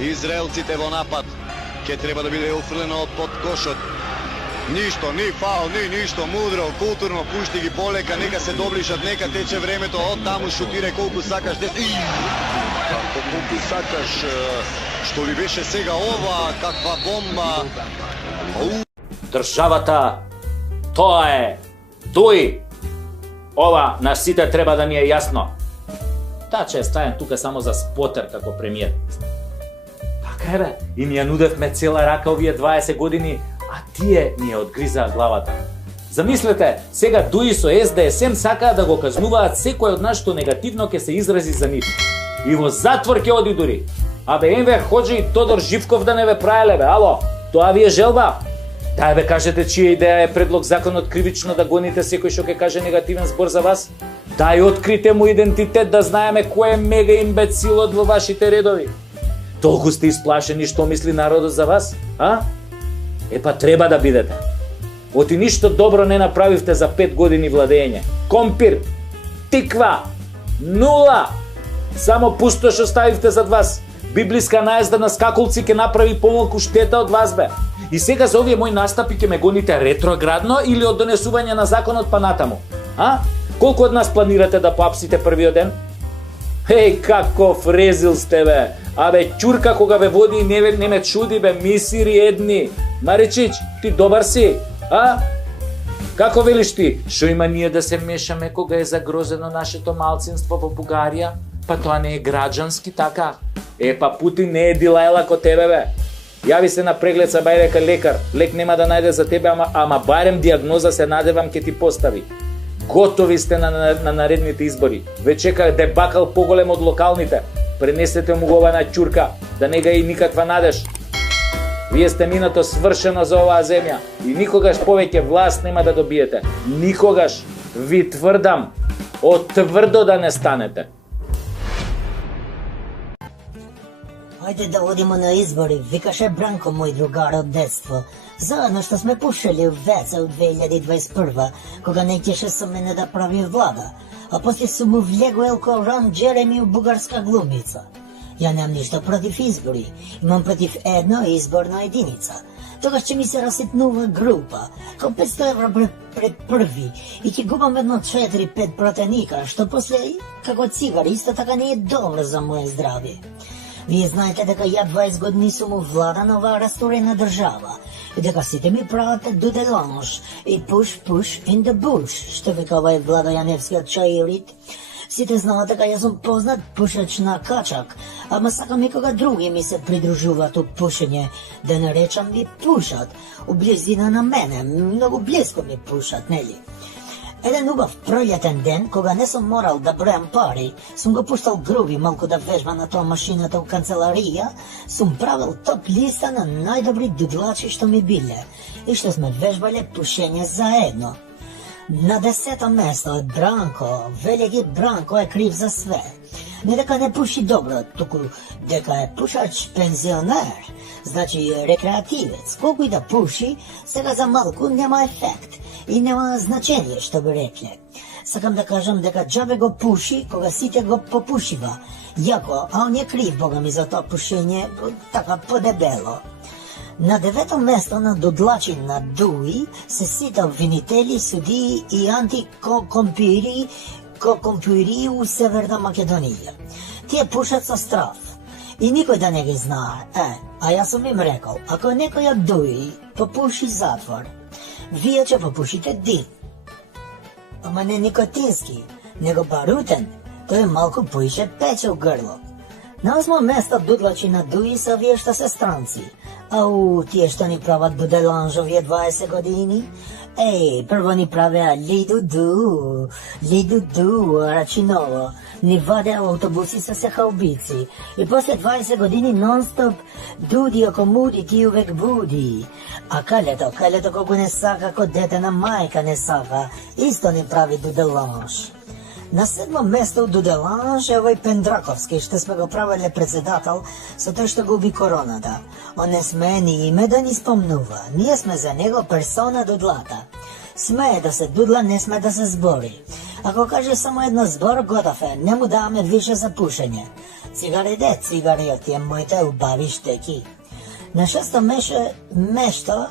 Израелците во напад. Ке треба да биде уфрлено под кошот. Ништо, ни фаул, ни ништо, мудро, културно, пушти ги полека, нека се доближат, нека тече времето, од таму шутире колку сакаш, колку сакаш, што ли беше сега ова, каква бомба. Државата, тоа е, дуи. Ова на сите треба да ни е јасно. Таа че е ставен тука само за спотер како премиер. Така е бе, и ни ја нудевме цела рака овие 20 години, а тие ни ја одгризаа главата. Замислете, сега дуи со СДСМ сакаат да го казнуваат секој од нас што негативно ќе се изрази за нив. И во затвор ќе оди дури. Абе Енвер Хоџи и Тодор Живков да не ве праеле бе, ало, тоа ви е желба? Дај бе кажете чија идеја е предлог законот кривично да гоните секој што ќе каже негативен збор за вас? Дај открите му идентитет да знаеме кој е мега имбецилот во вашите редови. Толку сте исплашени што мисли народот за вас, а? Епа треба да бидете. Оти ништо добро не направивте за 5 години владење. Компир, тиква, нула. Само пустош оставивте зад вас. Библиска наезда на скакулци ќе направи помалку штета од вас бе. И сега за овие мои настапи ќе ме гоните ретроградно или од донесување на законот па натаму? А? Колку од нас планирате да поапсите првиот ден? Еј, каков резил сте бе! Абе, чурка кога ве води и не ме чуди бе, мисири едни. Маричич, ти добар си, а? Како велиш ти? Шо има ние да се мешаме кога е загрозено нашето малцинство во Бугарија? Па тоа не е граѓански така. Епа Путин не е дилајла ко тебе бе. Јави се на преглед са бајлека лекар. Лек нема да најде за тебе, ама барем диагноза се надевам ке ти постави. Готови сте на наредните избори. Ве чека дебакал поголем од локалните. Пренесете му го на чурка, да не га и никаква надеж. Вие сте минато свршено за оваа земја и никогаш повеќе власт нема да добиете. Никогаш, ви тврдам, отврдо да не станете. Ајде да одиме на избори, викаше Бранко, мој другар од детство. Заедно што сме пушили в веца од 2021, кога не ќеше со мене да прави влада, а после сум му влегуел ко Рон Джереми у бугарска глумица. Ја немам ништо против избори, имам против една изборна единица. Тогаш ќе ми се раситнува група, ко 500 евро пред први, и ќе губам едно 4-5 пратеника, што после, како цигари, исто така не е добро за моје здравје. Вие знаете дека ја 20 години сум у влада на оваа расторена држава, и дека сите ми прават дуделанж и push in the bush, што века овај Владо Јаневскиот чаирит. Сите знаат дека јас сум познат пушач на качак, ама сакам и кога други ми се придружуваат у пушење, да не речам ми пушат, у близина на мене, многу близко ми пушат, нели? Еден убав пролетен ден, кога не сум морал да бројам пари, сум го пуштал груби малку да вежба на тоа машината у канцеларија, сум правил топ листа на најдобри дудлачи што ми биле, и што сме вежбале пушење заедно. На 10-то место е Бранко, велики Бранко е крив за све. Не дека не пуши добро, туку дека е пушач пензионер, значи рекреативец. Колку и да пуши, сега за малку нема ефект и нема значење, што би рекле. Сакам да кажам дека џабе го пуши кога сите го попушива. Јако, а он е крив, бога ми, за тоа пушење, така подебело. На 9-то место на додлачи на Дуи се сите обвинители, судии и антикомпири у Северна Македонија. Тие пушат со страв. И никој да не ги знае. А јас сум им рекол, ако некој од Дуи попуши затвор, вие ќе попушите дим. Ама не никотински, него барутен, тој малку поише пече у грло. На 8-то место дудлачи на Дуи се овие што се странци. Ау, тие што ни прават буделанж овие 20 години? Прво ни правеа лиду-ду, рачиново, ни вадеа автобуси со сехаубици. И после 20 години нон-стоп дуди око муди, ти увек буди. А калето колку не сака, ко дете на мајка не сака, исто ни прави дуделанж. На 7-то место дуделанж е овој Пендраковски, што сме го правеле председател со тој што губи короната. Он не смее ни име да ни спомнува. Ние сме за него персона дудлата. Смее да се дудла, не сме да се збори. Ако каже само едно збор, готов е, не му даваме више за пушење. Цигари от тие моите убави штеки. На шесто место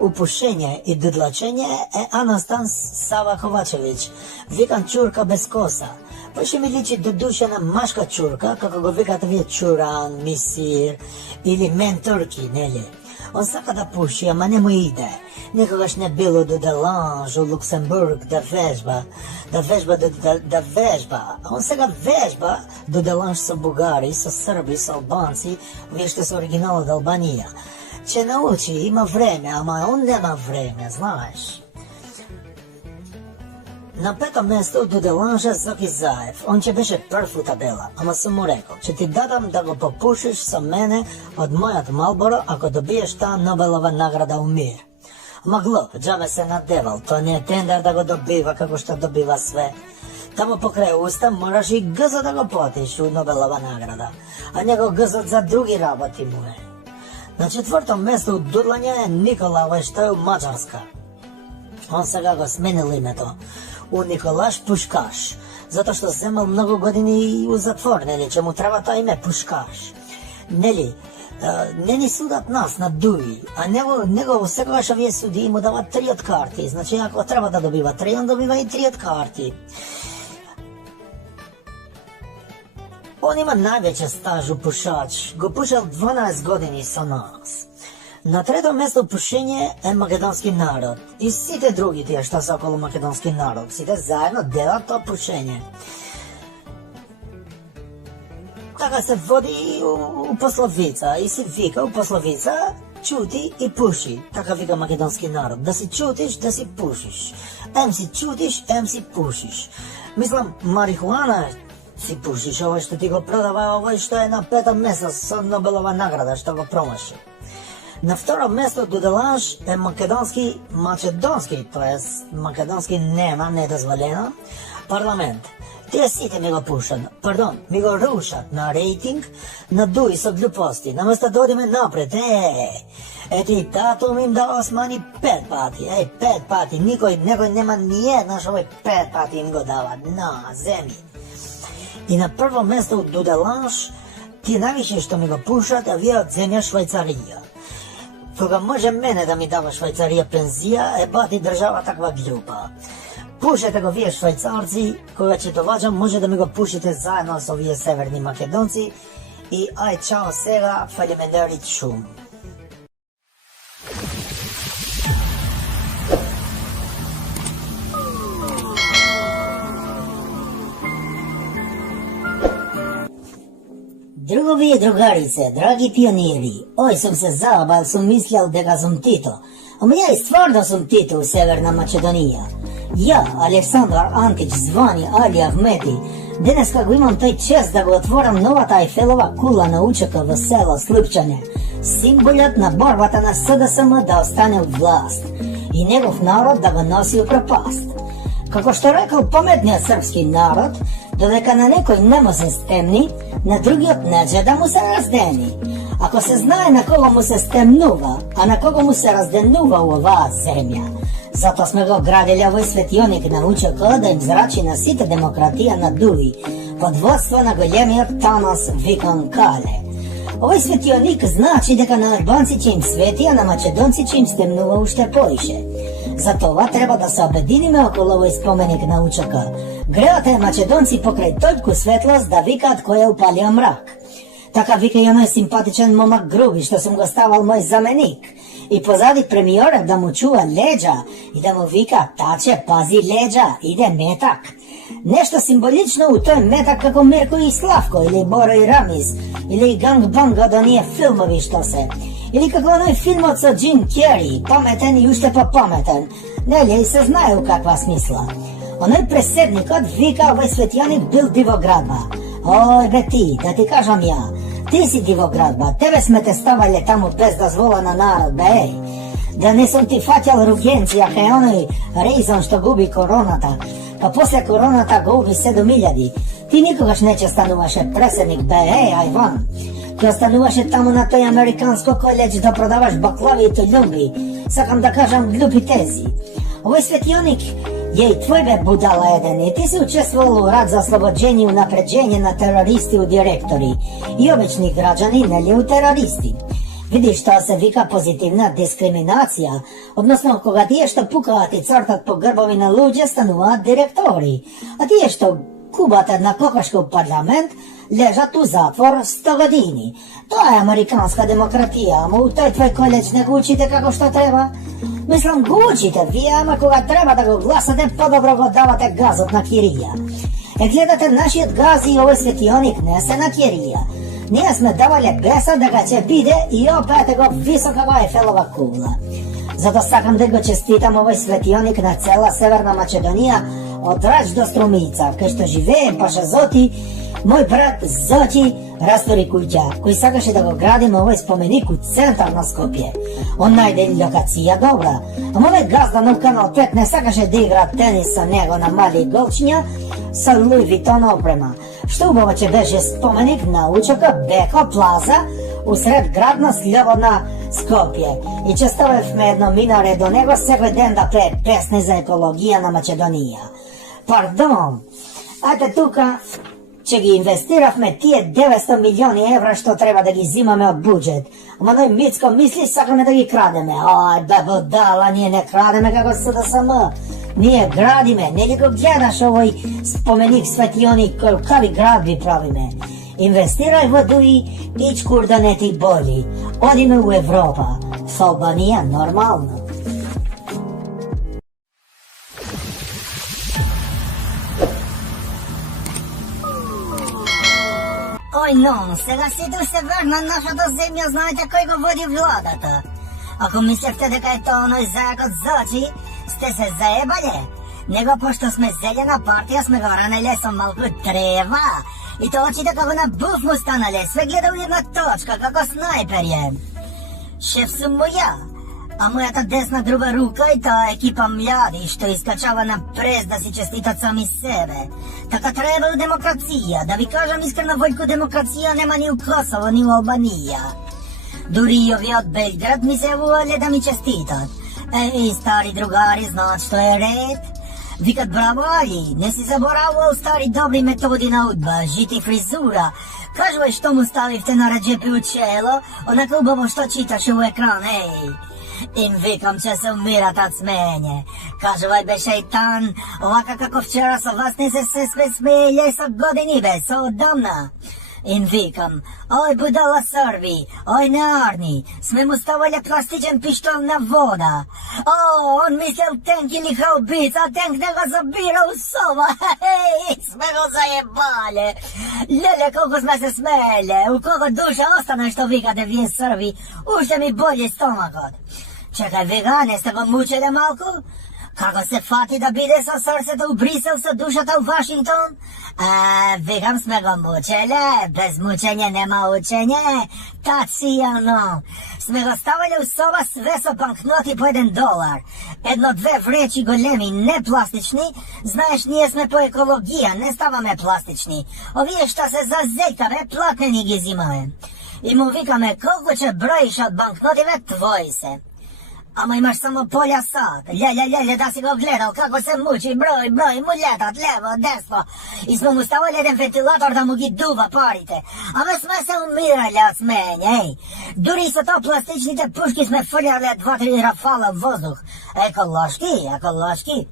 у пушење и дудлачење е Анастас Сава Ковачевиќ, викан чурка без коса. Поше ми личи до душа на машка чурка, како го викате вие чуран, мисир или ментурки, нели? Он сака да пуши, ама не му иде. Никогаш не било до Деланж, у Луксембург, да вежба. Он сега вежба до Деланж со бугари, со срби, со албанци, вие што се оригинал од Албанија. Че научи, има време, ама он нема време, знаеш. На пето место до Деланжа Зоки Заев. Он ќе беше прв у табела, ама сум му рекол, че ти дадам да го попушиш со мене од мојот Малборо ако добиеш таа Нобелова награда у мир. Ама глуп, джабе се надевал, тоа не е тендер да го добива како што добива све. Тамо покрај уста мораш и гзот да го платиш у Нобелова награда, а него гзот за други работи му е. На четврто место у дудлање е Никола, овој што е у Маđarска. Он сега го сменил името у Николаш Пушкаш, затоа што земал многу години у затвор, нели, че му треба тоа име Пушкаш. Нели, не ни судат нас на дуи, а него секогаш овие суди му дават 3 од карти, значи ако треба да добива 3, он добива и 3 од карти. Он има највеќе стаж у пушач, го пушал 12 години со нас. На трето место пушење е македонски народ. И сите други тие што се околу македонски народ, сите заедно делат тоа пушење. Така се води у пословица и се вика у пословица чути и пуши. Така вика македонски народ. Да си чутиш, да си пушиш. Ем си чутиш, ем си пушиш. Мислам, марихуана си пушиш, овој што ти го продава, овој што е на пето место со Нобелова награда, што го промаши. На второ место до Деланж е македонски, тоест македонски нема, недозволено, парламент. Тие сите ми го пушат, ми го рушат на рейтинг, на дуи со глупости, наместо да одиме напред, ето и татум им да османи 5 пати, 5 пати, некој нема ниеднаш овој 5 пати им го дава, на земи. И на прво место до Деланж, тие највише што ми го пушат, а вие од земја Швајцарија. Кога може мене да ми дава Швајцарија пензија, бати држава таква глупа. Пушете го вие швајцарци, кога ќе доваѓам, може да ми го пушите заедно со овие северни македонци и ај чао сега, фалимендарит шум. Другови и другарице, драги пионири, ој сум се заобал, сум мислял дека сум Тито. Ама ја и стварно сум Тито у Северна Македонија. Ја, Александар Антич, звани Али Ахмети, денеска го имам тој чест да го отворам новата Ајфелова кула на УЧК во село Слупчане, символот на борбата на СДСМ да остане од власт и негов народ да го носи у пропаст. Како што рекол паметниот српски народ, додека на некој не му се стемни, на другиот неđe да му се раздени. Ако се знае на кого му се стемнува, а на кого му се разденува у оваа земја, затоа сме го градили овој светионик на УЧК да им зрачи на сите демократија на дуи, под водство на големиот Танос викан Кале. Овој светионик значи дека на албанци ќе им свети, а на македонци ќе им стемнува уште поише. Затоа треба да се обединиме околу овој споменик на УЧК. Греате македонци покрај толку светлост да викаат кој е упалио мрак. Така вика и оној симпатичен момак Груби што сум го ставал мој заменик. И позади премиорот да му чува леđа и да му вика таче пази леđа, иде метак. Нешто символично у тој метак како Мирко и Славко или Боро и Рамис или Ганг-банг од оние филмови што се. Или како оној филмот со Джим Кери, паметен и уште по-паметен. Нели, и се знае у каква смисла. Оној преседникот вика овој светјаник бил дивоградба. Ој бе ти, да ти кажам ја, ти си дивоградба, тебе сме те ставале таму без дозвола на народ, бе еј. Да не сум ти фаќал ругенција кај оној Рейзон што губи короната, па после короната го уби 7000. Ти никогаш не ќе стануваше преседник, бе еј, ајван. Ќе остануваше таму на тој американско колеđ да продаваш баклави и тољуби. Сакам да кажам глупи тези. Овој светионик Jej, tvoj be budala jedan i ti si učestvovao u rad za oslobođenje i unapređenje na teroristi u direktori i obični građani ne u teroristi. Vidiš što se vika pozitivna diskriminacija, odnosno koga ti je što pukati crtat po grbovi na luđe stanuvat direktori, a ti je što kubate na kokošku parlament, ležat u zatvor 100 godini. To je amerikanska demokratija, a u toj tvoj koleđ ne gučite kako što treba. Mislim, gučite, vi ama koga treba da go glasate, podobro go davate gazot na kirija. Gledate, naši od gazi i ovaj svetionik nese na kirija. Nije sme davali besa da ga će bide i opet go visoka Eiffelova kugla. Zato sakam da go čestitam ovaj svetionik na cela Severna Makedonija, od Rač do Strumica, kaj što žive paša Zoti, moj brat Zoti Rastori Kuća, koji sakaše da go gradimo ovaj spomenik u centar na Skopje. On najde lokacija dobra, a moj gazda na Kanal 5 ne sakaše da igra tenisa nego na mali golčnja sa Louis Vuitton oprema. Što ubava će beže spomenik na učoka Beko Plaza usred gradna Slobodna Skopje. I čestavljamo jedno minare do nego svaki den da pe pesne za ekologija na Makedonija. Pardon, ajte tuka će gi investiravme tije 900 milioni evra što treba da gi zimame od budžet. Ама noi Micko misli sakame da gi krademe. Aj, bebo dala, nije ne krademe kako SDSM. Nije gradime, ne go gledaš ovoj spomenik svetionik kavi gradbi pravime. Investiraj vodu i ić kurda ne ti bolji. Odime u Evropa. S Albanija normalno. Oj no, сега си до северна нашата земја, знаете кој го води владата. Ако мислевте дека е тоа оној зајак од Зочи, сте се заебале. Него пошто сме зелена партија сме го ранеле со малку трева. И тоа очите како на буф му станале, све гледа у една точка, како снайпер е. Шеф сум му ја, а мојата десна друга рука и таа екипа млади што искачава на прес да си честитат сами себе. Така треба у демокрација, да ви кажам искрено, Војко, демокрација нема ни у Косово, ни у Албанија. Дури и ови од Белград ми се јавувале да ми честитат. Еј, стари другари, знаат што е ред? Викат браво Али, не си заборавувал стари добри методи на удба, жити фризура. Кажувај што му ставивте на Раджепи у чело, онака убаво што читаш у екран, еј. Им викам, че се умират од смење. Кажувај бе шејтан, овака како вчера со вас не се смееле со години бе, со одамна. Им викам, ој будала Срби, ој неарни, сме му ставале пластичен пиштол на вода. О, он мислел тенк или хаубица, а тенк не го забира у сова. Хей, сме го заебале. Леле, колко сме се смееле, у кого душа остане што викате вие Срби, уште ми боли стомакот. Чекај, вега, не сте го мучеле малку? Како се фати да биде со срцето у Брисел, со душата у Вашингтон? Викам, сме го мучеле, без мучење нема учење, тацијано. Сме го ставале у соба све со банкноти по $1. Едно-две вречи големи, не пластични, знаеш, ние сме по екологија, не ставаме пластични. Овие што се зазејкаме, платнени ги зимаме. И му викаме, колку ќе броиш од банкнотиве, твои се. Ама имаш само полја сат. Леле, да си го гледал како се мучи, број, му летат лево, десно. И сме му ставали еден вентилатор да му ги дува парите. Ама сме се умирали од смење, еј. Дури со тоа пластичните пушки сме фрляле 2-3 рафала воздух. Еколошки.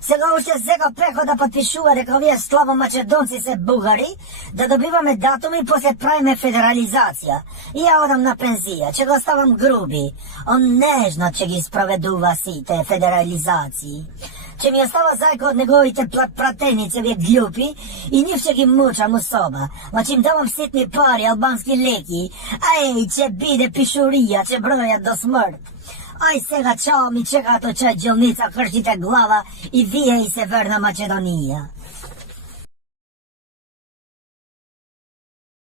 Сега уште сега преко да подпишува дека овие слабо македонци се бугари, да добиваме датуми и после правиме федерализација. И ја одам на пензија, ќе го ставам груби. Он нежно ќе ги спроведува сите федерализации. Ќе ми остава зајко од неговите пратеници, овие глупи, и нив ќе ги мучам у соба. Значи им давам ситни пари, албански леки. Ај, ќе биде пишурија, ќе бројат до смрт. Ај сега чао, ми чекаат очај џелница, кршите глава и вие и Северна Македонија.